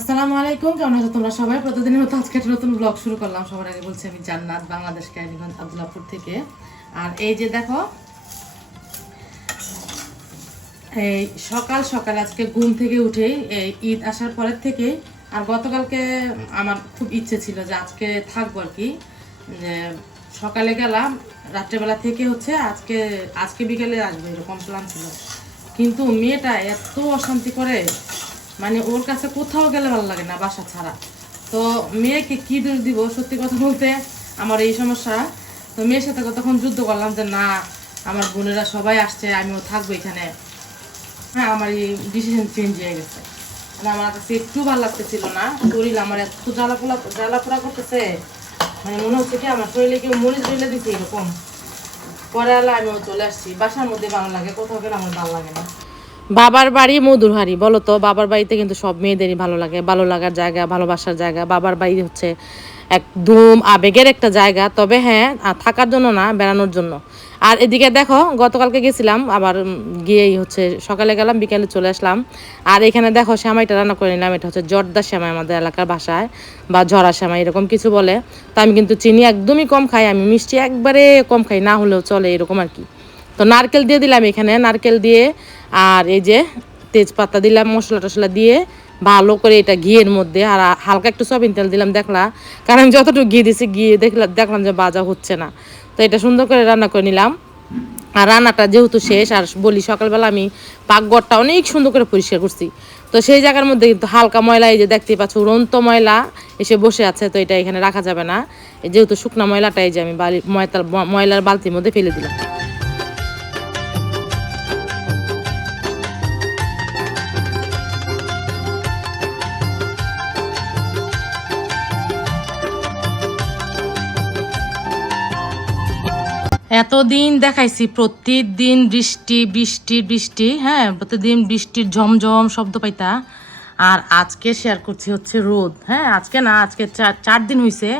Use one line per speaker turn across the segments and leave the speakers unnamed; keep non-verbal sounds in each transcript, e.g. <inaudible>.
আসসালামু আলাইকুম, কেমন আছো তোমরা সবাই? প্রতিদিনের মতো আজকে একটা নতুন ব্লগ শুরু করলাম। সবার আগে বলছি আমি জান্নাত, বাংলাদেশ ক্যারিগঞ্জ আব্দুল্লাপুর থেকে। আর এই যে দেখো, এই সকাল সকাল আজকে ঘুম থেকে উঠেই এই ঈদ আসার পরের থেকে আর গতকালকে আমার খুব ইচ্ছে ছিল যে আজকে থাকব আর কি, যে সকালে গেলাম, রাত্রেবেলা থেকে হচ্ছে আজকে আজকে বিকেলে আসব, এরকম প্ল্যান ছিল। কিন্তু মেয়েটা এত অশান্তি করে মানে ওর কাছে কোথাও গেলে ভালো লাগে না বাসা ছাড়া। তো মেয়েকে কি দোষ দিব? সত্যি কথা বলতে আমার এই সমস্যা। তো মেয়ের সাথে তখন যুদ্ধ করলাম যে, না, আমার বোনেরা সবাই আসছে, আমিও থাকব এখানে। হ্যাঁ আমার এই ডিসিশন চেঞ্জ হয়ে গেছে। মানে আমার কাছে একটু ভালো লাগতেছিল না। শরীর আমার এত জ্বালা পোলা জ্বালা পোড়া করতেছে। মানে মনে হচ্ছে কি আমার শরীরে কেউ মরিচ জ্বলে দিছে এরকম। পরে আলো আমিও চলে আসছি। বাসার মধ্যে ভালো লাগে, কোথাও গেলে আমার ভালো লাগে না। বাবার বাড়ি মধুরহারি, বলো তো? বাবার বাড়িতে কিন্তু সব মেয়েদেরই ভালো লাগে, ভালো লাগার জায়গা, ভালোবাসার জায়গা। বাবার বাড়ি হচ্ছে এক একদম আবেগের একটা জায়গা। তবে হ্যাঁ থাকার জন্য না, বেড়ানোর জন্য। আর এদিকে দেখো, গতকালকে গেছিলাম, আবার গিয়েই হচ্ছে সকালে গেলাম, বিকেলে চলে আসলাম। আর এখানে দেখো, শ্যামাইটা রান্না করে নিলাম। এটা হচ্ছে জর্দা শ্যামাই আমাদের এলাকার ভাষায় বা ঝরা শ্যামাই, এরকম কিছু বলে। তা আমি কিন্তু চিনি, একদমই কম খাই, আমি মিষ্টি একবারে কম খাই, না হলেও চলে এরকম আর কি। তো নারকেল দিয়ে দিলাম এখানে, নারকেল দিয়ে আর এই যে তেজপাতা দিলাম, মশলা টশলা দিয়ে ভালো করে এটা ঘিয়ের মধ্যে আর হালকা একটু সয়াবিন তেল দিলাম, দেখলা? কারণ আমি যতটুকু ঘি দিছি, ঘি দেখলাম দেখলাম যে বাজা হচ্ছে না। তো এটা সুন্দর করে রান্না করে নিলাম। আর রান্নাটা যেহেতু শেষ, আর বলি সকালবেলা আমি পাকঘরটা অনেক সুন্দর করে পরিষ্কার করছি। তো সেই জায়গার মধ্যে কিন্তু হালকা ময়লা, এই যে দেখতেই পাচ্ছ উড়ন্ত ময়লা এসে বসে আছে, তো এটা এখানে রাখা যাবে না। যেহেতু শুকনা ময়লাটা, এই যে আমি বালি ময়তাল ময়লার বালতির মধ্যে ফেলে দিলাম। এতদিন দেখাইছি, প্রতিদিন বৃষ্টি বৃষ্টি বৃষ্টি হ্যাঁ প্রতিদিন বৃষ্টির ঝমঝম শব্দ পাইতা। আর আজকে শেয়ার করছি হচ্ছে রোদ হ্যাঁ আজকে না, আজকে চার চার দিন হয়েছে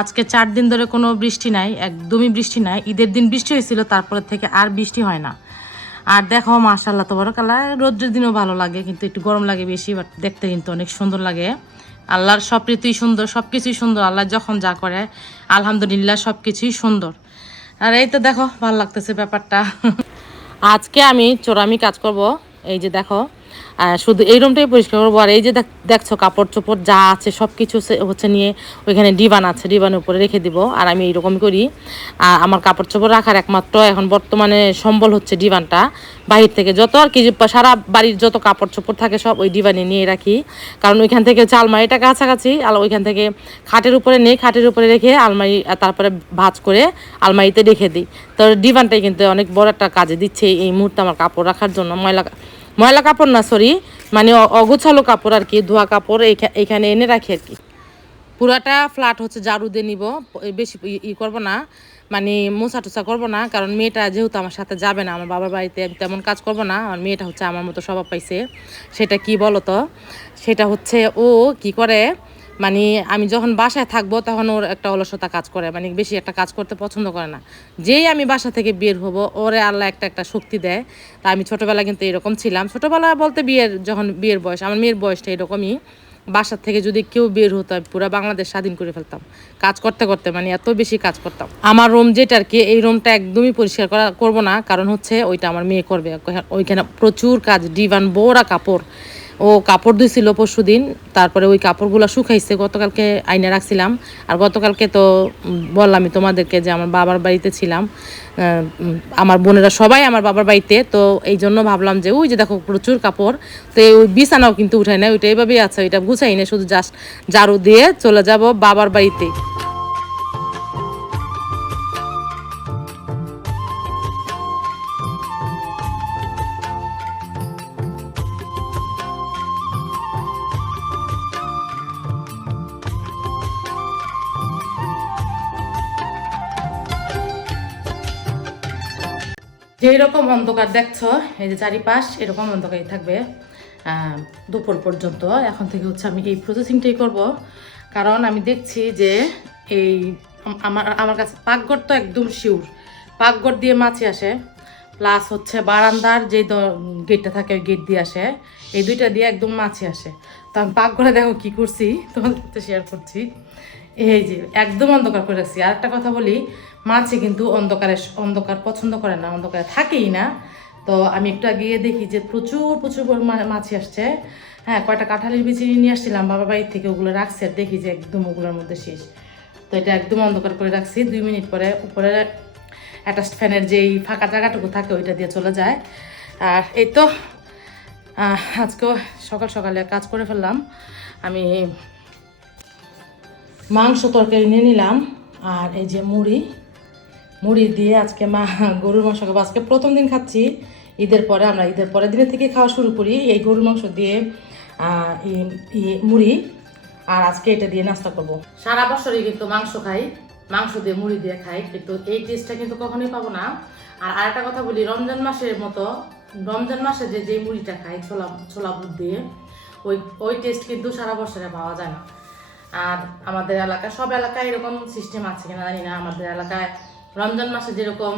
আজকে চার দিন ধরে কোনো বৃষ্টি নাই, একদমই বৃষ্টি নাই। ঈদের দিন বৃষ্টি হয়েছিল তারপরে থেকে আর বৃষ্টি হয় না। আর দেখো মাশাল্লাহ তো বড় কালা রোদ্রের দিনও ভালো লাগে, কিন্তু একটু গরম লাগে বেশি বাট দেখতে কিন্তু অনেক সুন্দর লাগে। আল্লাহর সব ঋতুই সুন্দর সব কিছুই সুন্দর, আল্লাহ যখন যা করে, আলহামদুলিল্লাহ সব কিছুই সুন্দর। আর এই তো দেখো, ভালো লাগতেছে ব্যাপারটা। আজকে আমি চোরামি কাজ করব। এই যে দেখো শুধু এই রুমটাই পরিষ্কার করব। আর এই যে দেখ- দেখছ, কাপড় চোপড় যা আছে সব কিছু হচ্ছে নিয়ে ওইখানে ডিবান আছে ডিবানের উপরে রেখে দিব। আর আমি এইরকমই করি। আর আমার কাপড় চোপড় রাখার একমাত্র এখন বর্তমানে সম্বল হচ্ছে ডিবানটা বাহির থেকে যত আর কি সারা বাড়ির যত কাপড় চোপড় থাকে, সব ওই ডিবানে নিয়ে রাখি। কারণ ওইখান থেকে হচ্ছে আলমারিটা কাছাকাছি, আর ওইখান থেকে খাটের উপরে নেই, খাটের উপরে রেখে আলমারি তারপরে ভাজ করে আলমারিতে রেখে দিই। তো ডিবানটাই কিন্তু অনেক বড় একটা কাজে দিচ্ছে এই মুহূর্তে আমার কাপড় রাখার জন্য। ময়লা ময়লা কাপড় না সরি মানে অগোছালো কাপড় আর কি, ধোয়া কাপড় এখানে এনে রাখি আর কি। পুরাটা ফ্ল্যাট হচ্ছে ঝাড়ু দিয়ে নিব বেশি ই- করব না মানে মোছা টোছা করব না, কারণ মেয়েটা যেহেতু আমার সাথে যাবে না, আমার বাবার বাড়িতে আমি তেমন কাজ করব না আমার মেয়েটা হচ্ছে আমার মতো স্বভাব পাইছে, সেটা কি বলতো? সেটা হচ্ছে ও কি করে মানে আমি যখন বাসায় থাকব তখন ওর একটা অলসতা কাজ করে মানে বেশি একটা কাজ করতে পছন্দ করে না। যেই আমি বাসা থেকে বের হব, ওরে আল্লাহ একটা একটা শক্তি দেয়। তা আমি ছোটোবেলা কিন্তু এরকম ছিলাম। ছোটোবেলা বলতে বিয়ের, যখন বিয়ের বয়স, আমার মেয়ের বয়সটা এরকমই। বাসার থেকে যদি কেউ বের হতো পুরো বাংলাদেশ স্বাধীন করে ফেলতাম। কাজ করতে করতে মানে এত বেশি কাজ করতাম। আমার রুম যেটা আর কি, এই রুমটা একদমই পরিষ্কার করা, করব না। কারণ হচ্ছে ওইটা আমার মেয়ে করবে। ওইখানে প্রচুর কাজ, ডিভান বোরা কাপড়। ও কাপড় ধুইছিল পরশু দিন, তারপরে ওই কাপড়গুলো শুকাইছে, গতকালকে আইনে রাখছিলাম। আর গতকালকে তো বললামই তোমাদেরকে যে আমার বাবার বাড়িতে ছিলাম আমার বোনেরা সবাই আমার বাবার বাড়িতে, তো এই জন্য ভাবলাম যে, ওই যে দেখো প্রচুর কাপড়। তো ওই বিছানাও কিন্তু উঠাই না ওইটা এইভাবেই আছে, ওইটা গুছাই না শুধু জাস্ট ঝাড়ু দিয়ে চলে যাব বাবার বাড়িতে। যেই রকম অন্ধকার দেখছ, এই যে চারিপাশ এরকম অন্ধকারই থাকবে দুপুর পর্যন্ত। এখন থেকে হচ্ছে আমি এই প্রসেসিংটাই করব। কারণ আমি দেখছি যে এই আমার আমার কাছে পাকঘর তো একদম শিউর পাকঘর দিয়ে মাছি আসে। প্লাস হচ্ছে বারান্দার যে গেটটা থাকে, ওই গেট দিয়ে আসে। এই দুইটা দিয়ে একদম মাছি আসে। তো আমি পাক করে দেখো কি করছি তোমাদের শেয়ার করছি। এই যে একদম অন্ধকার করে রাখছি। আর একটা কথা বলি মাছি কিন্তু অন্ধকারে অন্ধকার পছন্দ করে না, অন্ধকারে থাকেই না। তো আমি একটু গিয়ে দেখি যে প্রচুর প্রচুর মাছি আসছে। হ্যাঁ কয়টা কাঁঠালের বিচি নিয়ে আসছিলাম, বাবা বাড়ির থেকে ওগুলো রাখছে আর দেখি যে একদম ওগুলোর মধ্যে শেষ। তো এটা একদম অন্ধকার করে রাখছি। দুই মিনিট পরে উপরে অ্যাটাচ ফ্যানের যেই ফাঁকা জায়গাটুকু থাকে, ওইটা দিয়ে চলে যায়। আর এই তো আজকেও সকাল সকালে কাজ করে ফেললাম। আমি মাংস তরকারি নিয়ে নিলাম, আর এই যে মুড়ি। মুড়ি দিয়ে আজকে মা গরুর মাংস খাব। আজকে প্রথম দিন খাচ্ছি, ঈদের পরে আমরা ঈদের পরের দিনের থেকে খাওয়া শুরু করি এই গরুর মাংস দিয়ে মুড়ি। আর আজকে এটা দিয়ে নাস্তা করব। সারা বছরই কিন্তু মাংস খাই, মাংস দিয়ে মুড়ি দিয়ে খাই, কিন্তু এই টেস্টটা কিন্তু কখনোই পাবো না। আর আরেকটা কথা বলি, রমজান মাসের মতো, রমজান মাসে যে যে মুড়িটা খাই, ছোলা ছোলা বুট দিয়ে, ওই ওই টেস্ট কিন্তু সারা বছরে পাওয়া যায় না। আর আমাদের এলাকায়, সব এলাকায় এরকম সিস্টেম আছে কিনা জানি না, আমাদের এলাকায় রমজান মাসে যেরকম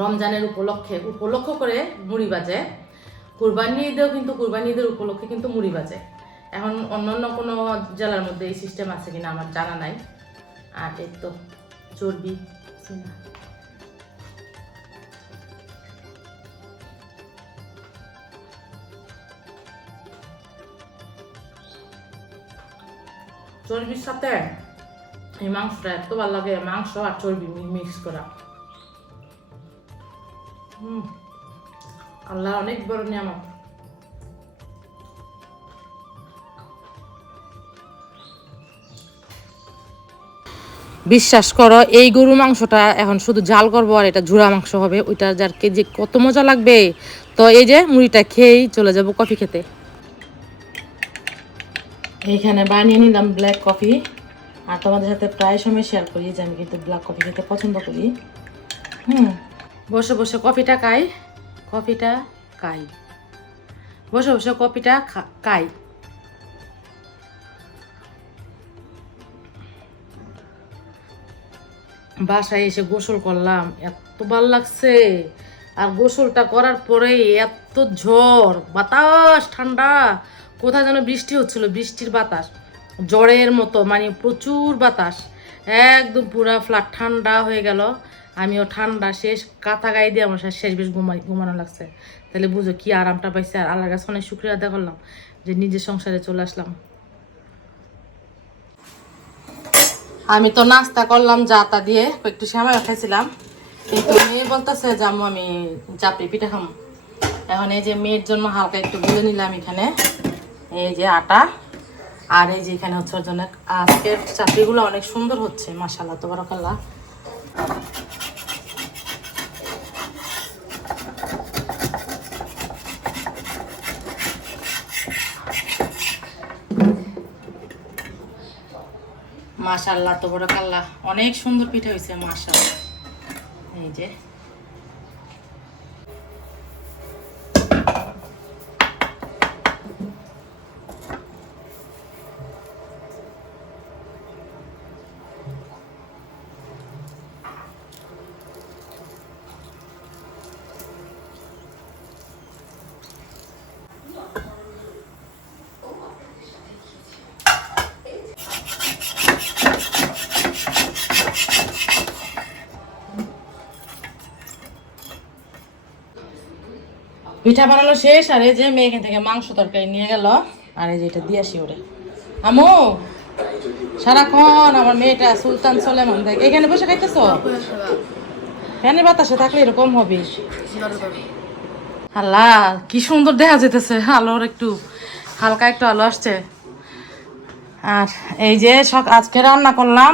রমজানের উপলক্ষে, উপলক্ষ করে মুড়ি বাজে, কুরবানি ঈদেও কিন্তু কুরবানি ঈদের উপলক্ষে কিন্তু মুড়ি বাজে। এখন অন্য অন্য কোনো জেলার মধ্যে এই সিস্টেম আছে কিনা আমার জানা নাই। আর এই তো চর্বি চর্বির সাথে এই মাংসটা এত ভালো লাগে, মাংস আর চর্বি মিক্স করা। আল্লাহ অনেক বড় নিয়ামত। বিশ্বাস করো, এই গরু মাংসটা এখন শুধু জাল করব আর এটা ঝুড়া মাংস হবে। ওইটা যার কেজি কত মজা লাগবে। তো এই যে মুড়িটা খেয়েই চলে যাব কফি খেতে। এইখানে বানিয়ে নিলাম ব্ল্যাক কফি আর তোমাদের সাথে প্রায় সময় শেয়ার করি যে আমি কিন্তু ব্ল্যাক কফি খেতে পছন্দ করি। হুম। বসে বসে কফিটা খাই কফিটা খাই বসে বসে কফিটা খাই বাসায় এসে গোসল করলাম, এত ভালো লাগছে। আর গোসলটা করার পরে এত ঝড়, বাতাস, ঠান্ডা। কোথায় যেন বৃষ্টি হচ্ছিল, বৃষ্টির বাতাস। জ্বরের মতো মানে প্রচুর বাতাস। একদম পুরা ফ্ল্যাট ঠান্ডা হয়ে গেল। আমিও ঠান্ডা, শেষ কাঁথা গায়ে দিয়ে আমার শেষ বেশ ঘুমাই ঘুমানো লাগছে। তাহলে বুঝো কি আরামটা পাইছে। আর আল্লাহর কাছে অনেক শুক্রিয়া আদা করলাম যে নিজের সংসারে চলে আসলাম। আমি তো নাস্তা করলাম যা জাতা দিয়ে একটু সময় খাইছিলাম। কিন্তু মেয়ে বলতেছে যে আমি চাপড়ি পিঠা খাম। এখন এই যে মেয়ের জন্য হালকা একটু গুলে নিলাম এখানে। এই যে আটা। আর এই যে এখানে হচ্ছে ওর জন্য আজকের চাকরিগুলো অনেক সুন্দর হচ্ছে মাসাল্লাহ তো বরকাল্লাহ মাশাল্লাহ তো বড় কাল্লা অনেক সুন্দর পিঠা হয়েছে মাশাল্লাহ এই যে। পিঠা বানানো শেষ, আর এই যে মেয়ে এখান থেকে মাংস তরকারি নিয়ে গেল, আর এই যে এটা দিয়ে আসি ওরে। আমু সারাক্ষণ আমার মেয়েটা সুলতান সোলেমান দেখ এখানে বসে খাইতেছো? ফ্যানের বাতাসে থাকলে এরকম হবে। আল্লাহ, কি সুন্দর দেখা যেতেছে আলোর একটু, হালকা একটু আলো আসছে। আর এই যে সক আজকে রান্না করলাম।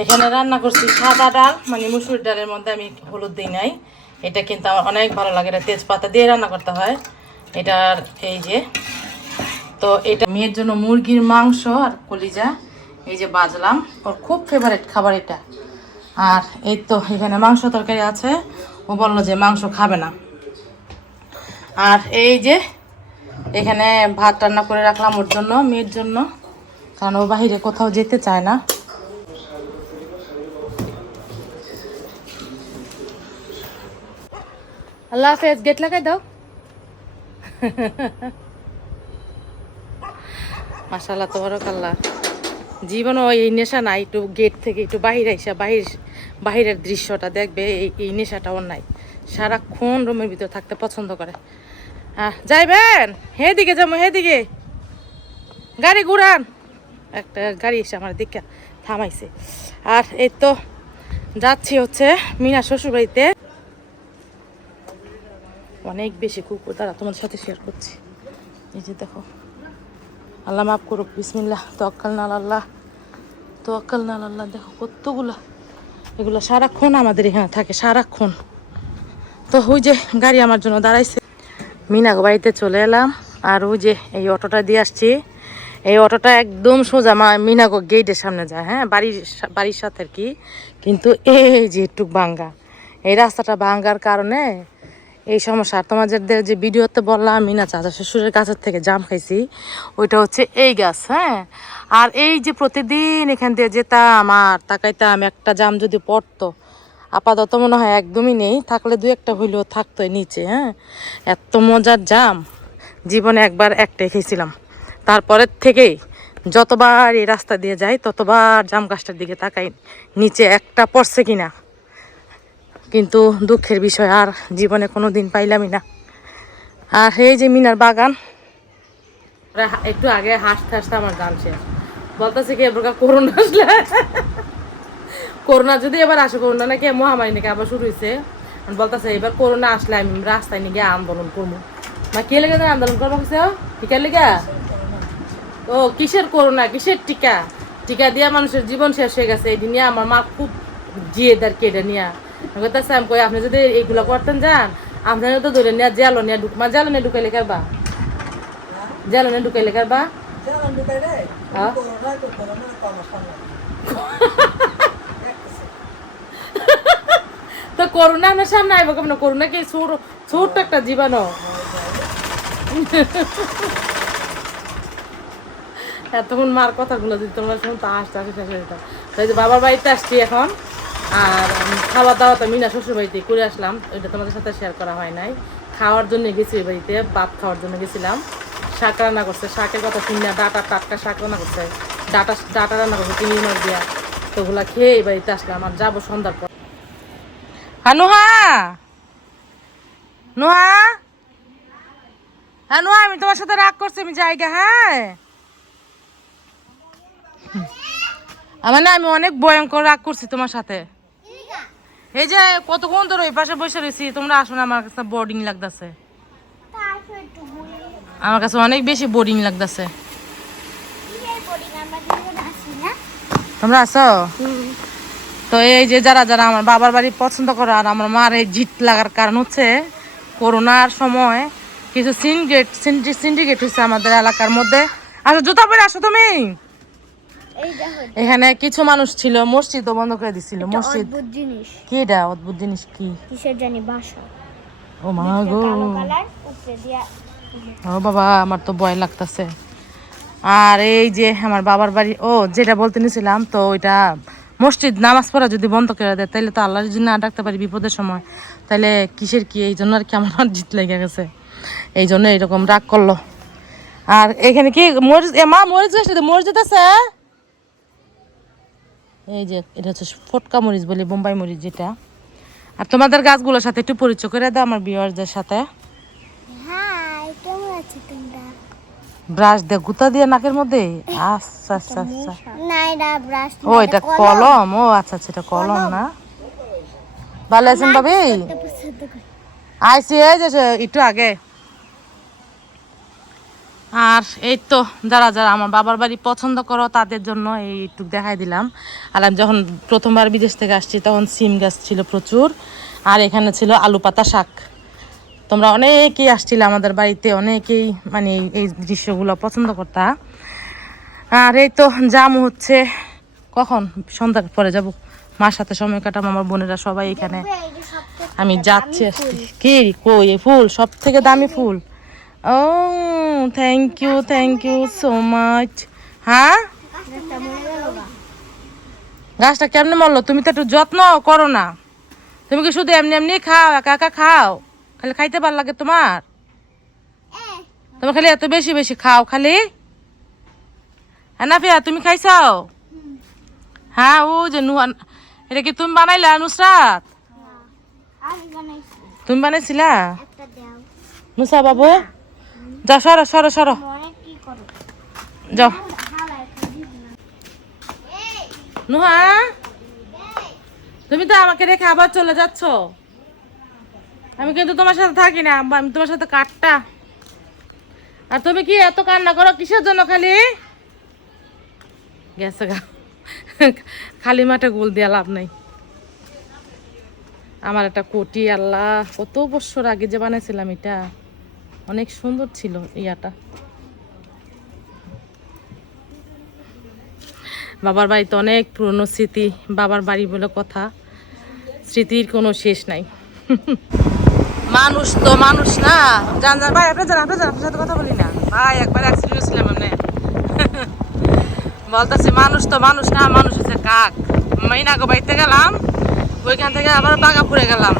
এখানে রান্না করছি সাদা ডাল মানে মুসুর ডালের মধ্যে আমি হলুদ দিই নাই। এটা কিন্তু আমার অনেক ভালো লাগে, এটা তেজপাতা দিয়ে রান্না করতে হয়। এটার এই যে, তো এটা মেয়ের জন্য মুরগির মাংস আর কলিজা, এই যে বাজলাম। ওর খুব ফেভারিট খাবার এটা। আর এই তো এখানে মাংস তরকারি আছে। ও বলল যে মাংস খাবে না। আর এই যে, এখানে ভাত রান্না করে রাখলাম ওর জন্য, মেয়ের জন্য। কারণ ও বাহিরে কোথাও যেতে চায় না। আল্লাহ হাফেজ গেট লাগাই দাও। মাসাল্লাহ তোবারক আল্লাহ জীবনও এই নেশা নাই একটু গেট থেকে একটু বাহিরে এসে বাহির বাহিরের দৃশ্যটা দেখবে এই এই নেশাটা ওর নাই সারাক্ষণ রুমের ভিতর থাকতে পছন্দ করে। আহ, যাইবেন? হেদিকে যাব হেদিকে। গাড়ি ঘুরান। একটা গাড়ি এসে আমার দিকে থামাইছে। আর এই তো যাচ্ছি হচ্ছে মিনা শ্বশুরবাড়িতে। অনেক বেশি কুকুর দাঁড়া তোমাদের সাথে শেয়ার করছি। এই যে দেখো। আল্লাহ মাফ করুক, বিসমিল্লাহ তোয়াক্কাল নাল আল্লাহ তোয়াক্কাল নাল আল্লাহ দেখো কতগুলা। এগুলো সারাক্ষণ আমাদের এখানে থাকে, সারাক্ষণ। তো ওই যে গাড়ি আমার জন্য দাঁড়াইছে। মিনা বাড়িতে চলে এলাম, আর ওই যে এই অটোটা দিয়ে আসছি। এই অটোটা একদম সোজা মা মিনাগো গেটের সামনে যায় হ্যাঁ? বাড়ির বাড়ির সাথে আর কি। কিন্তু এই যে একটু ভাঙ্গা। এই রাস্তাটা ভাঙ্গার কারণে এই সমস্যা। আর তোমাদের যে- ভিডিওতে বললাম, মিনা চাচা শ্বশুরের গাছের থেকে জাম খাইছি, ওইটা হচ্ছে এই গাছ হ্যাঁ? আর এই যে প্রতিদিন এখান দিয়ে যেতাম আর তাকাইতাম, একটা জাম যদি পড়তো, আপাতত মনে হয় একদমই নেই, থাকলে দু একটা হইলেও থাকতো নিচে হ্যাঁ? এত মজার জাম, জীবনে একবার একটাই খেয়েছিলাম। তারপরের থেকেই যতবার এই রাস্তা দিয়ে যাই, ততবার জাম গাছটার দিকে তাকাই, নিচে একটা পড়ছে কিনা। কিন্তু দুঃখের বিষয়, আর জীবনে কোনো দিন পাইলামই না। আর এই যে মিনার বাগান একটু আগে হাসতে হাসতে আমার গান শেষ। বলতেছে কি এবার করোনা আসলে। করোনা যদি এবার আসে করোনা নাকি মহামারী নাকি আবার শুরু হয়েছে বলতেছে, এবার করোনা আসলে আমি রাস্তায় নিয়ে আন্দোলন করব। মা, কে লেগে আন্দোলন করব কিছু? টিকার লেগে? ও, কিসের করোনা কিসের টিকা? টিকা দিয়া মানুষের জীবন শেষ হয়ে গেছে। এই নিয়ে আমার মা খুব জিয়ে দার কেটে নিয়ে। কই আপনি যদি এইগুলো করতেন যান। আপনার তো ধরে নিয়ে জেলো নিয়ে ঢুক মা জেলো নিয়ে ঢুকাইলে কারবা জেলো নিয়ে ঢুকাইলে কারবা <laughs> তো করোনা আমার সামনে আইব কেমন? করোনা কি ছোট ছোট্ট একটা জীবাণু? এতক্ষণ মার কথাগুলো যদি তোমরা শুনতো আসতে আসতে শেষ হয়ে যেতাম বাবার বাড়িতে আসছি এখন। আর খাওয়া দাওয়া তো মিনা শ্বশুর বাড়িতে করে আসলাম, ওইটা তোমাদের সাথে শেয়ার করা হয় নাই। খাওয়ার জন্য গেছি ওই বাড়িতে, ভাত খাওয়ার জন্য গেছিলাম। শাক রান্না করছে, শাকের কথা শুনি না, ডাটা, টাটকা শাক রান্না করছে। ডাটা ডাটা রান্না করছে, চিংড়ি মাছ দিয়া। তো ওগুলা খেয়ে এই বাড়িতে আসলাম, আর যাব সন্ধ্যার পর। হ্যাঁ নুহা! নুহা! হ্যাঁ নুহা, আমি তোমার সাথে রাগ করছি, আমি জায়গা হ্যাঁ। আমার না, আমি অনেক ভয়ঙ্কর রাগ করছি তোমার সাথে। এই যে কতক্ষণ ধরে ওই পাশে বসে রয়েছি, তোমরা আসো না, আমার কাছে বোর্ডিং লাগতেছে। আমার কাছে অনেক বেশি বোরিং লাগতেছে। তোমরা আসো? তো এই যে যারা যারা আমার বাবার বাড়ি পছন্দ করে, আর আমার মার এই জিত লাগার কারণ হচ্ছে করোনার সময় কিছু সিন্ডিকেট সিন্ডিকেট হয়েছে আমাদের এলাকার মধ্যে। আসো, জুতা পরে আসো তুমি। এখানে কিছু মানুষ ছিল মসজিদও বন্ধ করে দিছিল মসজিদ।
জিনিস।
কি এটা? অদ্ভুত জিনিস কি?
কিসের জানি বাসা।
ও মা গো। ও বাবা আমার তো ভয় লাগতেছে। আর এই যে আমার বাবার বাড়ি ও যেটা বলতে নিছিলাম তো ওইটা মসজিদ নামাজ পড়া যদি বন্ধ করে দেয় তাহলে তো আল্লাহর জন্য না ডাকতে পারি বিপদের সময়। তাহলে কিসের কি? এই জন্য আর কি আমার জিত লেগে গেছে। এই জন্য এরকম রাগ করল। আর এখানে কি মরিচ মা মরিচ মরিচ আছে এই যে এটা হচ্ছে ফটকা মরিচ বলি বোম্বাই মরিচ যেটা। আর তোমাদের গাছগুলোর সাথে একটু পরিচয় করে দাও আমার বিয়ারদের সাথে। ব্রাশ দিয়ে গুতা দিয়ে নাকের মধ্যে? আচ্ছা আচ্ছা আচ্ছা ও এটা কলম। ও আচ্ছা আচ্ছা এটা কলম না। ভালো আছেন ভাবি? আইসি এই যে একটু আগে। আর এই তো যারা যারা আমার বাবার বাড়ি পছন্দ করো, তাদের জন্য এই একটু দেখাই দিলাম। আর আমি যখন প্রথমবার বিদেশ থেকে আসছি, তখন সিম গাছ ছিল প্রচুর, আর এখানে ছিল আলু পাতা শাক। তোমরা অনেকেই আসছিলে আমাদের বাড়িতে, অনেকেই মানে এই- দৃশ্যগুলো পছন্দ করতা। আর এই তো জাম হচ্ছে। কখন? সন্ধ্যার পরে যাব। মার সাথে সময় কাটাবো, আমার বোনেরা সবাই এখানে। আমি যাচ্ছি আসছি। কি কই? ফুল সব থেকে দামি ফুল। ও thank you thank you so much হ্যাঁ গাছটা কেমনে মরলো? তুমি তো একটু যত্ন করো না। তুমি কি শুধু এমনি এমনি খাও একা একা খাও? খালি খাইতে ভালো লাগে তোমার? তুমি খালি এত বেশি বেশি খাও খালি? হ্যাঁ নাফিয়া তুমি খাইছাও হ্যাঁ ও যে নুহা এটা কি তুমি বানাইলা নুসরাত? তুমি বানাইছিলা? নুসা বাবু? যাও সরো সরো সরো। যাও। নুহা, তুমি তো আমাকে রেখে আবার চলে যাচ্ছ। আমি কিন্তু তোমার সাথে থাকি না আমি তোমার সাথে কাটটা। আর তুমি কি এত কান্না করো? কিসের জন্য খালি? গেছে গা। খালি মাঠে গোল দিয়ে লাভ নাই। আমার একটা কোটি, আল্লাহ, কত বছর আগে যে বানাইছিলাম এটা। অনেক সুন্দর ছিল ইয়াটা। বাবার বাড়িতে অনেক পুরনো স্মৃতি, বাবার বাড়ি বলে কথা, স্মৃতির কোনো শেষ নাই। মানুষ তো মানুষ না। জান জান ভাই আপনার জান আপনার জান আপনার সাথে কথা বলি না। ভাই, একবার অ্যাক্সিডেন্ট ছিলাম এমনি বলতেছি, মানুষ তো মানুষ না, মানুষ হচ্ছে কাক। মাইনাগো বাড়িতে গেলাম, ওইখান থেকে আবার বাগাপুরে গেলাম।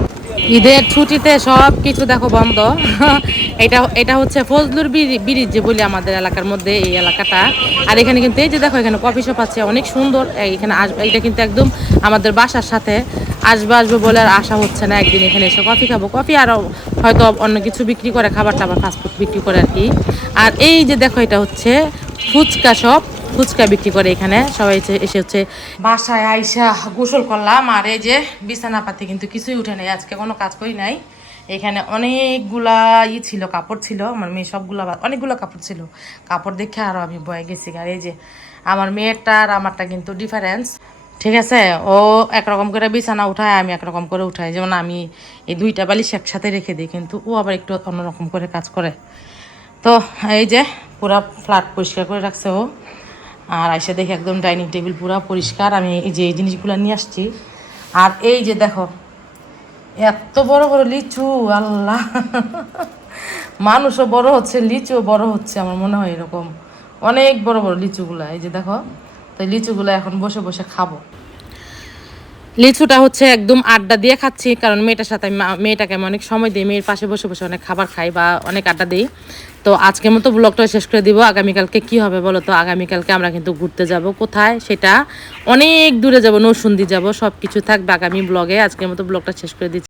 ঈদের ছুটিতে সব কিছু দেখো বন্ধ। <laughs> এটা এটা হচ্ছে ফজলুর ব্রিজ- যে বলি আমাদের এলাকার মধ্যে এই এলাকাটা। আর এখানে কিন্তু এই যে দেখো, এখানে কফি শপ আছে, অনেক সুন্দর। এখানে আস এটা কিন্তু একদম আমাদের বাসার সাথে। আসব আসব বলে আর আশা হচ্ছে না একদিন এখানে এসে কফি খাব। কফি আর হয়তো অন্য কিছু বিক্রি করে খাবার টাবার ফাস্টফুড বিক্রি করে আর কি। আর এই যে দেখো, এটা হচ্ছে ফুচকা শপ ফুচকা বিক্রি করে এখানে। সবাই এসে- হচ্ছে বাসায় আইসা গোসল করলাম। আর এই যে বিছানা পাতি কিন্তু কিছুই উঠে নাই। আজকে কোনো কাজ করি নাই। এখানে অনেকগুলা ই ছিল, কাপড় ছিল। আমার মেয়ে সবগুলা অনেকগুলো কাপড় ছিল। কাপড় দেখে আরও আমি বয়ে গেছি। আর এই যে আমার মেয়েরটা আর আমারটা কিন্তু ডিফারেন্স ঠিক আছে? ও একরকম করে বিছানা উঠায়, আমি একরকম করে উঠাই। যেমন আমি এই দুইটা বালিশ একসাথে রেখে দিই, কিন্তু ও আবার একটু অন্যরকম করে কাজ করে। তো এই যে পুরা ফ্ল্যাট পরিষ্কার করে রাখছে ও। আর আইসা দেখে একদম ডাইনিং টেবিল পুরো পরিষ্কার। আমি এই যে এই জিনিসগুলো নিয়ে আসছি। আর এই যে দেখো, এত বড় বড় লিচু, আল্লাহ। মানুষও বড় হচ্ছে, লিচুও বড় হচ্ছে, আমার মনে হয় এরকম। অনেক বড় বড় লিচুগুলা। এই যে দেখো, তো লিচুগুলো এখন বসে বসে খাব। লিচুটা হচ্ছে একদম আড্ডা দিয়ে খাচ্ছি, কারণ মেয়েটার সাথে মেয়েটাকে আমি অনেক সময় দিই, মেয়ের পাশে বসে বসে অনেক খাবার খাই বা অনেক আড্ডা দিই। তো আজকের মতো ব্লগটা শেষ করে দিব, আগামীকালকে কি হবে বলো তো? আগামীকালকে আমরা কিন্তু ঘুরতে যাব। কোথায়? সেটা অনেক দূরে যাব নৌসুন্দি যাব সব কিছু থাকবে আগামী ব্লগে আজকের মতো ব্লগটা শেষ করে দিচ্ছি।